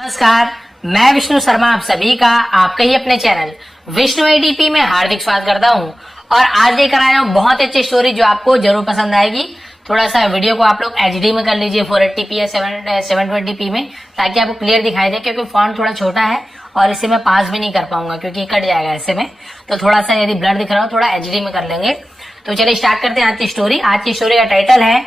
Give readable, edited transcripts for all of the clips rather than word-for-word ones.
नमस्कार, मैं विष्णु शर्मा आप सभी का आपके ही अपने चैनल विष्णु एडीपी में हार्दिक स्वागत करता हूं। और आज लेकर आया हूं बहुत अच्छी स्टोरी जो आपको जरूर पसंद आएगी। थोड़ा सा वीडियो को आप लोग एचडी में कर लीजिए 480p या 720p में, ताकि आपको क्लियर दिखाई दे, क्योंकि फॉन्ट थोड़ा छोटा है और इसे मैं पास भी नहीं कर पाऊंगा क्योंकि कट जाएगा ऐसे में। तो थोड़ा सा यदि ब्लर दिख रहा हो थोड़ा एचडी में कर लेंगे। तो चलिए स्टार्ट करते हैं आज की स्टोरी। आज की स्टोरी का टाइटल है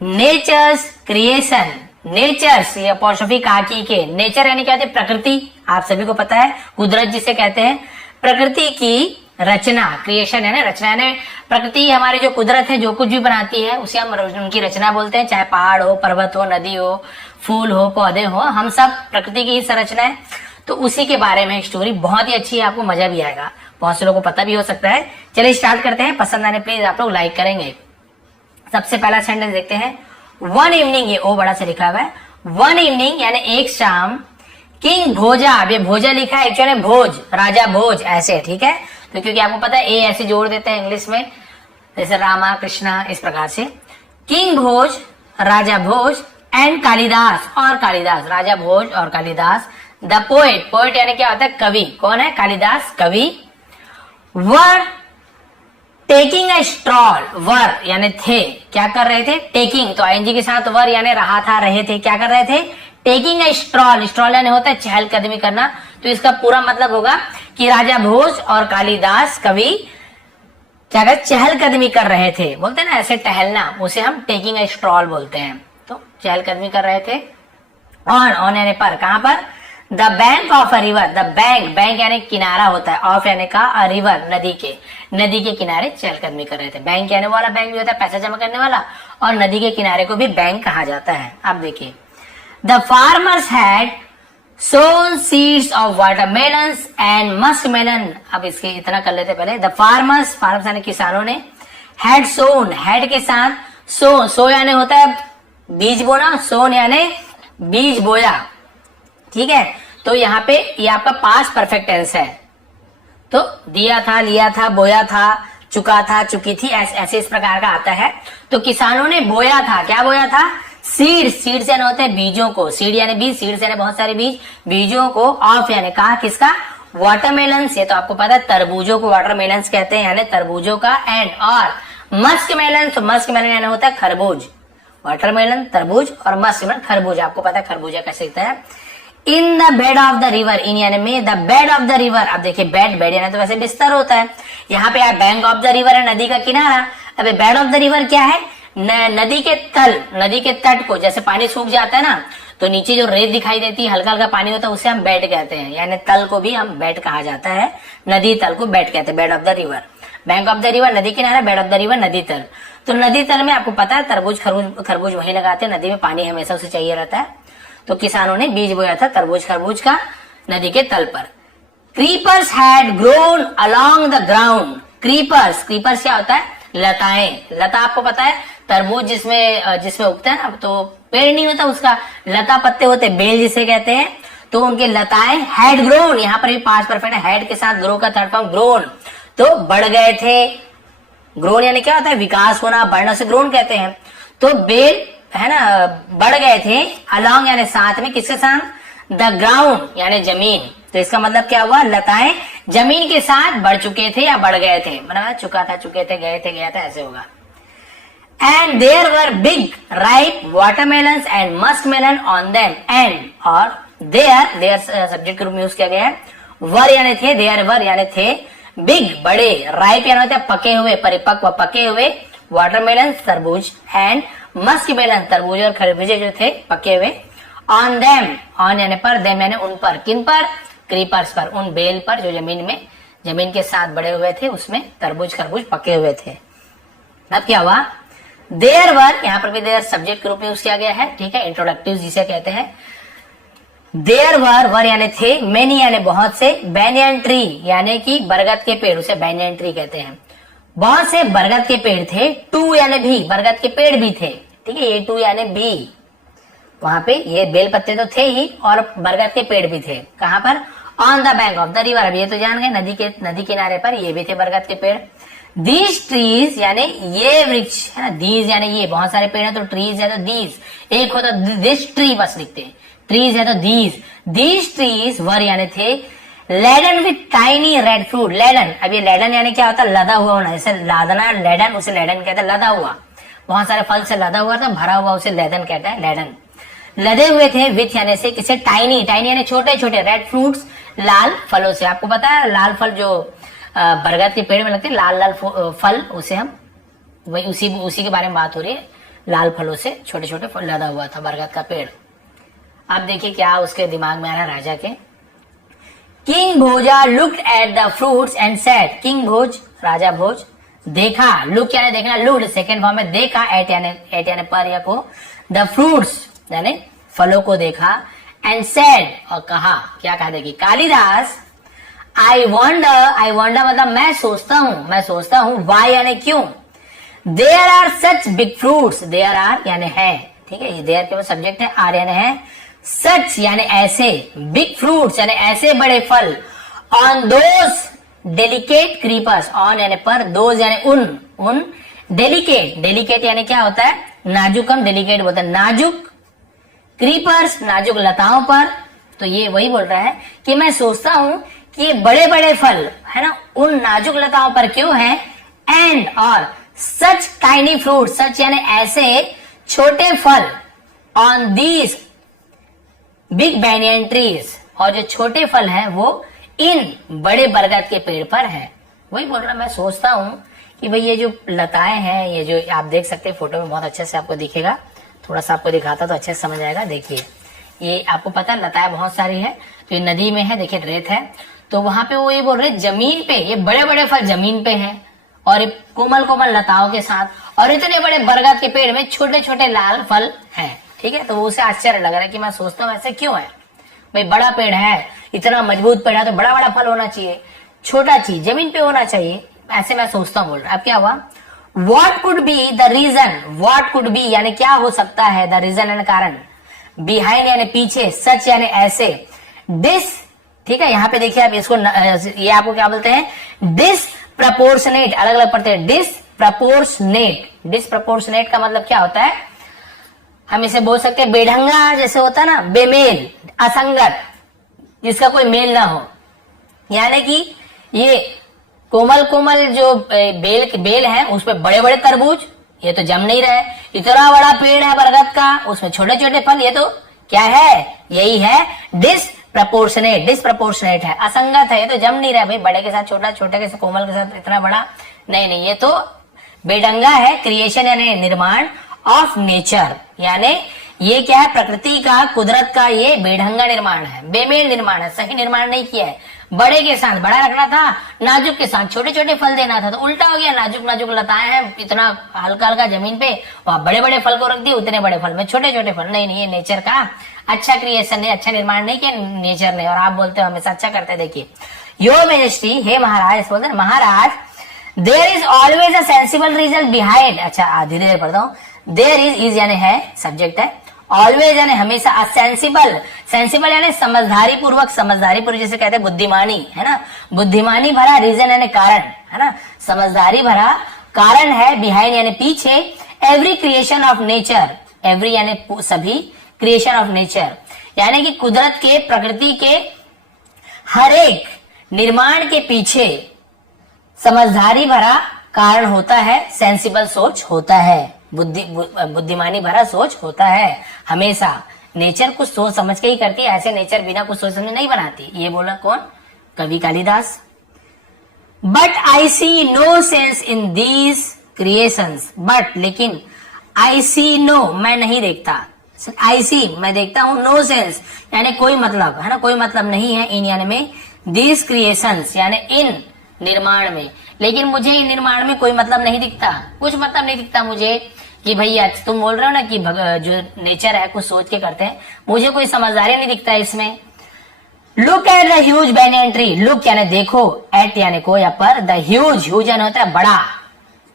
नेचर्स क्रिएशन। नेचर्स ये अपॉस्ट्रोफी काकी के, नेचर यानी क्या होती है? प्रकृति। आप सभी को पता है कुदरत जिसे कहते हैं, प्रकृति की रचना। क्रिएशन है ना, रचना है। प्रकृति हमारी जो कुदरत है जो कुछ भी बनाती है उसे हम उनकी रचना बोलते हैं। चाहे पहाड़ हो, पर्वत हो, नदी हो, फूल हो, पौधे हो, हम सब प्रकृति की ही संरचना है। तो उसी के बारे में स्टोरी बहुत ही अच्छी है, आपको मजा भी आएगा, बहुत से लोगों को पता भी हो सकता है। चलिए स्टार्ट करते हैं। पसंद आने प्लीज आप लोग लाइक करेंगे। सबसे पहला सेंटेंस देखते हैं। वन इवनिंग, ये ओ बड़ा से लिखा हुआ है। वन इवनिंग यानी एक शाम, किंग भोजा, अब ये भोजा लिखा है एक्चुअली भोज, राजा भोज ऐसे, ठीक है। तो क्योंकि आपको पता है ए ऐसे जोड़ देते हैं इंग्लिश में, जैसे रामा कृष्णा, इस प्रकार से। किंग भोज, राजा भोज एंड कालिदास, और कालिदास, राजा भोज और कालिदास। द पोएट, पोएट यानी क्या होता है? कवि। कौन है? कालिदास कवि। वर टेकिंग ए स्ट्रॉल, वर यानी थे, क्या कर रहे थे? टेकिंग, तो आईएनजी के साथ वर यानी रहा था, रहे थे, क्या कर रहे थे? टेकिंग ए स्ट्रॉल, स्ट्रॉल यानी होता है चहलकदमी करना। तो इसका पूरा मतलब होगा कि राजा भोज और कालिदास कवि क्या कर चहलकदमी कर रहे थे, बोलते हैं ना ऐसे टहलना, उसे हम टेकिंग ए स्ट्रॉल बोलते हैं। तो चहलकदमी कर रहे थे। ऑन यानी पर, कहां पर? The bank of a river, the bank, bank यानी किनारा होता है, ऑफ यानी का, अ रिवर नदी के किनारे चहलकदमी कर रहे थे। बैंक यानी वाला बैंक भी होता है पैसा जमा करने वाला, और नदी के किनारे को भी बैंक कहा जाता है। अब देखिए, the farmers had sown seeds of watermelons and muskmelon. अब इसके इतना कर लेते पहले। द फार्मर्स यानी किसानों ने, हैड सोन, हैड के साथ सो यानी होता है बीज बोना, सोन यानी बीज बोया, ठीक है। तो यहाँ पे ये आपका पास्ट परफेक्ट टेंस है। तो दिया था, लिया था, बोया था, चुका था, चुकी थी, ऐसे इस प्रकार का आता है। तो किसानों ने बोया था, क्या बोया था? सीड, सीड यानी होते हैं बीजों को, सीड यानी बीज, सीड यानी बहुत सारे बीज, बीजों को। ऑफ यानी कहा, किसका? वाटरमेलन, ये तो आपको पता है तरबूजों को वाटरमेलन कहते हैं, यानी तरबूजों का। एंड और मस्कमेलन, तो मस्कमेलन यानी होता है खरबूज। वाटरमेलन तरबूज और मस्कमेलन खरबूज, आपको पता है खरबूजा कैसे होता है। In the bed of the river, in यानी में, the bed of the river. अब देखिए बेड, बेड यानी तो वैसे बिस्तर होता है, यहाँ पे आप बैंक ऑफ द रिवर है, नदी का किनारा। अबे बेड ऑफ द रिवर क्या है? नदी के तल, नदी के तट को, जैसे पानी सूख जाता है ना तो नीचे जो रेत दिखाई देती है, हल्का हल्का पानी होता है, उसे हम बेड कहते हैं, यानी तल को भी हम बेड कहा जाता है। नदी तल को बेड कहते हैं, bed of the river. Bank of the river नदी किनारा, बेड ऑफ द रिवर नदी तल। तो नदी तल में आपको पता है तरबूज खरबूज वहीं लगाते हैं, नदी में पानी हमेशा उसे चाहिए रहता है। तो किसानों ने बीज बोया था तरबूज खरबूज का नदी के तल पर। Creepers had grown along the ground. Creepers, creepers क्या होता है? लताएं। लता आपको पता है तरबूज जिसमें उगता है ना, तो पेड़ नहीं होता उसका, लता पत्ते होते, बेल जिसे कहते हैं। तो उनके लताएं हैड ग्रोन, यहाँ पर भी पास्ट परफेक्ट है, हैड के साथ ग्रो का थर्ड फॉर्म ग्रोन, तो बढ़ गए थे। ग्रोन यानी क्या होता है? विकास होना, बढ़ना से ग्रोन कहते हैं। तो बेल है ना बढ़ गए थे, अलोंग यानी साथ में, किसके साथ? द ग्राउंड यानी जमीन। तो इसका मतलब क्या हुआ? लताएं जमीन के साथ बढ़ चुके थे या बढ़ गए थे, मतलब चुका था, चुके थे, गए थे, गया था, ऐसे होगा। And there were big ripe watermelons and muskmelon on them. And और देयर सब्जेक्ट के रूप में यूज किया गया है। वर यानी थे, देयर वर यानी थे, बिग बड़े, राइप यानी होते हैं पके हुए, परिपक्व, पके हुए, वाटरमेलन तरबूज, एंड मस्कमेलन तरबूज और खरबूजे जो थे पके हुए। ऑन देम, ऑन यानी पर, देम यानी उन पर, किन पर? क्रीपर्स पर, उन बेल पर जो जमीन के साथ बड़े हुए थे, उसमें तरबूज खरबूज पके हुए थे। अब क्या हुआ? देयर वर, यहाँ पर भी देयर सब्जेक्ट के रूप में यूज किया गया है, ठीक है, इंट्रोडक्टिव जिसे कहते हैं। देयर वर यानी थे, मेनी यानी बहुत से, बैनियन ट्री यानी कि बरगद के पेड़, उसे बैनियन ट्री कहते हैं। बहुत से बरगद के पेड़ थे। टू यानी भी, बरगद के पेड़ भी थे, ठीक है, ये टू यानी भी। वहां पे ये बेल पत्ते तो थे ही और बरगद के पेड़ भी थे। कहां पर? On the bank of the river, अब ये तो जान गए, नदी किनारे पर ये भी थे बरगद के पेड़। दीज ट्रीज यानी ये वृक्ष है ना, दीज यानी ये, बहुत सारे पेड़ है तो ट्रीज है तो दीज, एक हो तो दिस ट्री बस लिखते हैं। ट्रीज है तो दीज ट्रीज वर यानी थे laden with tiny red fruit. Laden, अब ये लेडन यानी क्या होता है? लदा हुआ होना, जैसे लादना लेडन, उसे लेडन कहते हैं, लदा हुआ, बहुत सारे फल से लदा हुआ था, भरा हुआ, उसे लेडन कहते हैं, लेडन। लदे हुए थे विथ यानी से किसे? टाइनी, टाइनी यानी छोटे छोटे, रेड फ्रूट्स लाल फलों से। आपको पता है लाल फल जो बरगद के पेड़ में लगते हैं, लाल लाल फल, उसे हम वही उसी के बारे में बात हो रही है। लाल फलों से छोटे छोटे फल लदा हुआ था बरगद का पेड़। अब देखिए क्या उसके दिमाग में आ रहा है राजा के। King Bhoja looked at the fruits and said, king Bhoj राजा भोज देखा, लुक यानी देखना, लुक्ड सेकंड फॉर्म में देखा, एट यानी पर या को, द फ्रूट्स यानी फलों को देखा, एंड सेड और कहा, क्या कहा देखिए, कालिदास आई वॉन्डर मतलब मैं सोचता हूं, वाई यानी क्यों, there are such big fruits, there are यानी है, ठीक है, ये देयर के सब्जेक्ट है, आर यानी है, सच यानी ऐसे, बिग फ्रूट्स यानी ऐसे बड़े फल, on those delicate creepers, on यानी पर, दोज यानी उन डेलिकेट यानी क्या होता है? नाजुक, हम डेलिकेट बोलते हैं, नाजुक क्रीपर्स नाजुक लताओं पर। तो ये वही बोल रहा है कि मैं सोचता हूं कि ये बड़े बड़े फल है ना उन नाजुक लताओं पर क्यों है, एंड और सच टाइनी फ्रूट, सच यानी ऐसे छोटे फल, on these big banyan trees, और जो छोटे फल हैं वो इन बड़े बरगद के पेड़ पर है। वही बोल रहा, मैं सोचता हूं कि भाई ये जो लताएं हैं, ये जो आप देख सकते हैं फोटो में बहुत अच्छे से आपको दिखेगा, थोड़ा सा आपको दिखाता तो अच्छे से समझ आएगा। देखिए ये आपको पता है लताएं बहुत सारी है, तो ये नदी में है, देखिए रेत है, तो वहां पे वो ये बोल रहे जमीन पे ये बड़े बड़े फल जमीन पे हैं, और कोमल कोमल लताओं के साथ, और इतने बड़े बरगद के पेड़ में छोटे छोटे लाल फल हैं, ठीक है। तो वो उसे आश्चर्य लग रहा है कि मैं सोचता हूँ ऐसे क्यों है, भाई बड़ा पेड़ है, इतना मजबूत पेड़ है तो बड़ा बड़ा फल होना चाहिए, छोटा चीज जमीन पे होना चाहिए, ऐसे मैं सोचता हूँ बोल रहा। अब क्या हुआ, what could be the reason, what could be यानी क्या हो सकता है, द रीजन यानी कारण, बिहाइंड यानी पीछे, सच यानी ऐसे, डिस, ठीक है, यहाँ पे देखिए आप इसको ये आपको क्या बोलते हैं, डिस प्रपोर्शनेट, अलग अलग पढ़ते हैं, डिस प्रपोर्शनेट का मतलब क्या होता है, हम इसे बोल सकते हैं बेढंगा जैसे होता है ना, बेमेल, असंगत, जिसका कोई मेल ना हो, यानी कि ये कोमल कोमल जो बेल है उस पे बड़े बड़े तरबूज, ये तो जम नहीं रहे, इतना बड़ा पेड़ है बरगद का, उसमें छोटे छोटे फल, ये तो क्या है, यही है डिसप्रपोर्शनेट है, असंगत है, ये तो जम नहीं रहा, भाई बड़े के साथ छोटा, छोटे के साथ कोमल के साथ इतना बड़ा, नहीं, ये तो बेढंगा है, क्रिएशन यानी निर्माण, ऑफ नेचर यानी ये क्या है, प्रकृति का, कुदरत का ये बेढंगा निर्माण है, बेमेल निर्माण है, सही निर्माण नहीं किया है, बड़े के साथ बड़ा रखना था, नाजुक के साथ छोटे छोटे फल देना था, तो उल्टा हो गया, नाजुक नाजुक लताएं हैं, इतना हल्का हल्का जमीन पे, वहां बड़े बड़े फल को रख दिए, उतने बड़े फल में छोटे छोटे फल, नहीं, ये नेचर का अच्छा क्रिएशन है, अच्छा निर्माण नहीं किया नेचर ने, और आप बोलते हो हमेशा अच्छा करते हैं। देखिए, योर मेजेस्टी, हे महाराज, बोलते हैं महाराज, there is always a sensible reason behind, अच्छा धीरे धीरे पढ़ता हूँ, देयर इज यानी है, सब्जेक्ट है, ऑलवेज यानी हमेशा, सेंसिबल यानी समझदारी पूर्वक जैसे कहते हैं बुद्धिमानी, है ना, बुद्धिमानी भरा, रीजन यानी कारण, है ना, समझदारी भरा कारण है, बिहाइंड यानी पीछे, every creation of nature, every यानी सभी, क्रिएशन ऑफ नेचर यानी कि कुदरत के, प्रकृति के हर एक निर्माण के पीछे समझदारी भरा कारण होता है, सेंसिबल सोच होता है, बुद्धिमानी भरा सोच होता है, हमेशा नेचर कुछ सोच समझ के ही करती है, ऐसे नेचर बिना कुछ सोच समझ नहीं बनाती, ये बोला कौन, कवि Kalidas. But I see no sense in these creations, but लेकिन, आई सी नो मैं नहीं देखता, आई सी मैं देखता हूं, नो सेंस यानी कोई मतलब, है ना, कोई मतलब नहीं है, इन यानी में, दीज क्रिएशंस यानी इन निर्माण में, लेकिन मुझे इन निर्माण में कोई मतलब नहीं दिखता, कुछ मतलब नहीं दिखता मुझे, कि भैया तुम बोल रहे हो ना कि जो नेचर है कुछ सोच के करते हैं, मुझे कोई समझदारी नहीं दिखता इसमें। Look at the huge banyan tree, look यानी देखो, एट यानी को या पर, द ह्यूज यानी होता है बड़ा,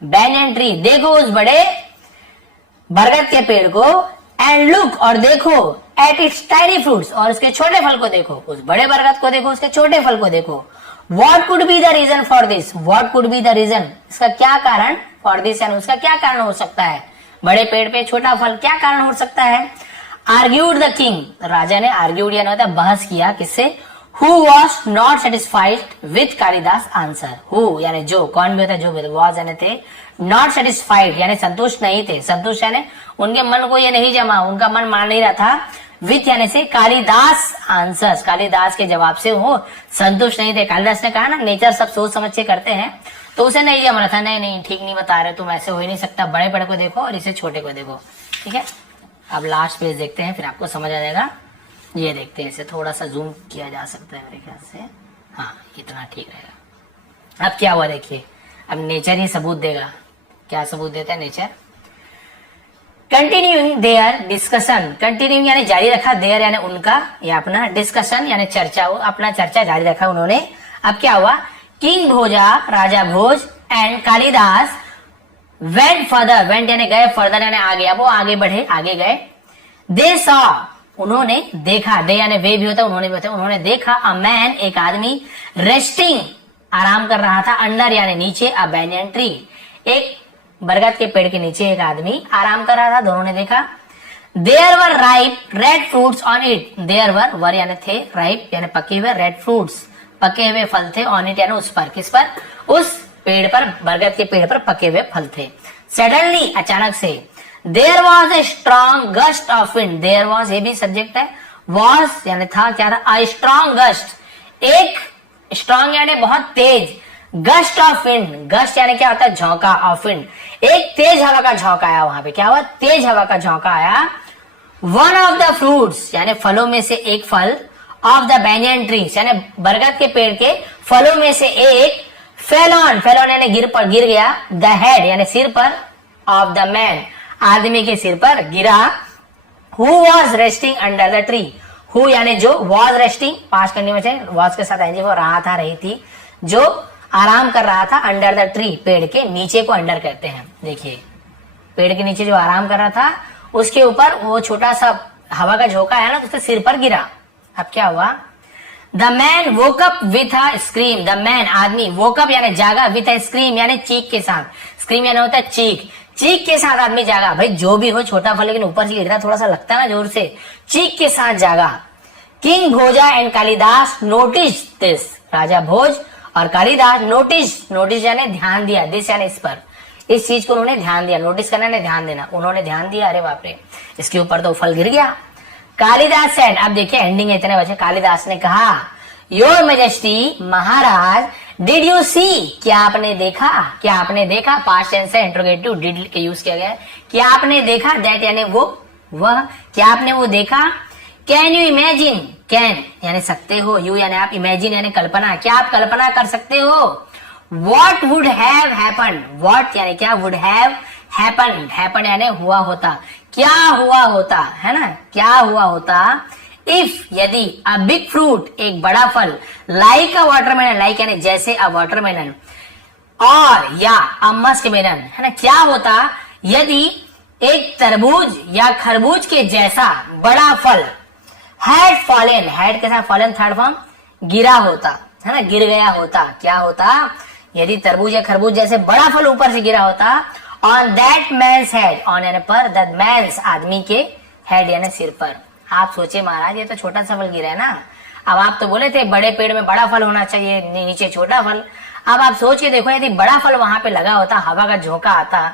बैनियन ट्री देखो उस बड़े बरगद के पेड़ को, एंड लुक और देखो, एट इट्स टाइनी फ्रूट्स और उसके छोटे फल को देखो, उस बड़े बरगद को देखो, उसके छोटे फल को देखो। What could be the reason for this? What could be the reason? इसका क्या कारण, for this यानी उसका क्या कारण हो सकता है, बड़े पेड़ पे छोटा फल क्या कारण हो सकता है। आर्ग्यूड द किंग, राजा ने आर्ग्यूड यानी होता है बहस किया, किससे? Who was not satisfied with Kalidas answer. Who यानी जो, कौन भी होता है जो भी, वॉज यानी थे, नॉट सेटिस्फाइड यानी संतुष्ट नहीं थे, संतुष्ट यानी उनके मन को ये नहीं जमा, उनका मन मान नहीं रहा था, विथ यानी से कालिदास आंसर्स, कालिदास के जवाब से वो संतुष्ट नहीं थे। कालिदास ने कहा ना नेचर सब सोच समझ के करते हैं, तो उसे नहीं जम रहा था, नहीं नहीं ठीक नहीं बता रहे तुम, ऐसे हो ही नहीं सकता, बड़े बड़े को देखो और इसे छोटे को देखो। ठीक है, अब लास्ट पेज देखते हैं, फिर आपको समझ आ जाएगा। ये देखते हैं, इसे थोड़ा सा जूम किया जा सकता है मेरे ख्याल से, हाँ इतना ठीक रहेगा। अब क्या हुआ देखिए, अब नेचर ही सबूत देगा। क्या सबूत देता है nature? Continuing their discussion, continuing यानी जारी रखा, देयर यानी उनका या अपना, डिस्कशन यानी चर्चा, अपना चर्चा जारी रखा उन्होंने। अब क्या हुआ, किंग भोजा, राजा Bhoj and Kalidas went further, went यानी गए, फर्दर यानी आगे, अब वो आगे बढ़े, आगे गए। दे सॉ उन्होंने देखा, दे यानी वे भी होता है, उन्होंने भी होता है, उन्होंने देखा, अ मैन एक आदमी, रेस्टिंग आराम कर रहा था, अंडर यानी नीचे, अ बैनियन ट्री एक बरगद के पेड़ के नीचे एक आदमी आराम कर रहा था, दोनों ने देखा। There were ripe red fruits on it, there were यानी थे, राइप यानी पके हुए, रेड फ्रूट्स पके हुए फल थे, ऑन इट यानी उस पर, किस पर? उस पेड़ पर, बरगद के पेड़ पर पके हुए फल थे। सडनली अचानक से, there was a strong gust of wind, there was ये भी सब्जेक्ट है, वॉज यानी था, क्या था? अ स्ट्रॉन्ग गस्ट, एक स्ट्रॉन्ग यानी बहुत तेज, गस्ट ऑफ विंड, गस्ट यानी क्या होता है? झोंका, ऑफ विंड एक तेज हवा का झोंका आया, वहां पे क्या हुआ? तेज हवा का झोंका आया। वन ऑफ द फ्रूट्स यानी फलों में से एक फल, ऑफ द बैनियन ट्रीज यानी बरगद के पेड़ के फलों में से एक, फेलॉन, फेलॉन यानी गिर गया, द हेड यानी सिर पर, ऑफ द मैन आदमी के सिर पर गिरा, who was resting under the tree, who यानी जो, वॉज रेस्टिंग पास करने में चाहिए, वॉज के साथ एंजी, वो रहा था, रही थी, जो आराम कर रहा था, अंडर द ट्री पेड़ के नीचे को अंडर कहते हैं। देखिए पेड़ के नीचे जो आराम कर रहा था, उसके ऊपर वो छोटा सा हवा का झोंका है ना, तो उसके सिर पर गिरा। अब क्या हुआ? The man woke up with a scream, the man आदमी, वोक अप यानी जागा, विथ अ स्क्रीम यानी चीख के साथ, स्क्रीम यानी होता है चीख, चीख के साथ आदमी जागा। भाई जो भी हो छोटा फल, लेकिन ऊपर से गिर रहा, थोड़ा सा लगता है ना जोर से, चीख के साथ जागा। King Bhoja and Kalidas notice this, राजा भोज और कालिदास नोटिस यानी ध्यान दिया, दिस यानी इस पर, इस चीज को उन्होंने ध्यान दिया, नोटिस करना यानी ध्यान देना, उन्होंने ध्यान दिया, अरे बाप रे इसके ऊपर तो फल गिर गया। कालिदास सेड, अब देखिए एंडिंग है, इतने बचे। कालिदास ने कहा, योर मैजेस्टी महाराज, डिड यू सी, क्या आपने देखा, क्या आपने देखा, पास्ट टेंस है, इंट्रोगेटिव डिड के यूज किया गया है, क्या आपने देखा, दैट यानी वो, वह, क्या आपने वो देखा। कैन यू इमेजिन, कैन यानी सकते हो, यू यानी आप, इमेजिन यानी कल्पना, क्या आप कल्पना कर सकते हो। What would have happen, what यानी क्या, वुड हैव हैपन, हैपन यानी हुआ होता, क्या हुआ होता है ना, क्या हुआ होता, इफ यदि, अ बिग फ्रूट एक बड़ा फल, लाइक अ वाटरमेलन, लाइक यानी जैसे, अ वाटरमेलन, और या अ मस्क मेलन है ना, क्या होता यदि एक तरबूज या खरबूज के जैसा बड़ा फल, हैड फॉलन, हैड के साथ फॉलन थर्ड फॉर्म, गिरा होता है ना, गिर गया होता, क्या होता यदि तरबूज या खरबूज जैसे बड़ा फल ऊपर से गिरा होता, on that man's head, on यानी पर, दैट मैन्स आदमी के, हेड यानी सिर पर। आप सोचे महाराज ये तो छोटा सा फल गिरा है ना, अब आप तो बोले थे बड़े पेड़ में बड़ा फल होना चाहिए, नीचे छोटा फल, अब आप सोच के देखो यदि बड़ा फल वहां पे लगा होता, हवा का झोंका आता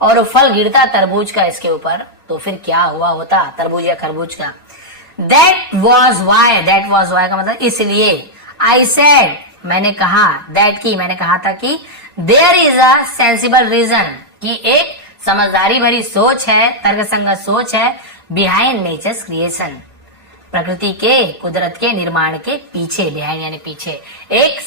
और वो फल गिरता तरबूज का इसके ऊपर, तो फिर क्या हुआ होता तरबूज या खरबूज का। That was why, that was why का मतलब इसलिए, आई सेड मैंने कहा, दैट की मैंने कहा था कि, there is a sensible reason कि एक समझदारी भरी सोच है, तर्कसंगत सोच है, बिहाइंड नेचर्स क्रिएशन, प्रकृति के, कुदरत के निर्माण के पीछे, बिहाइंड यानी पीछे, एक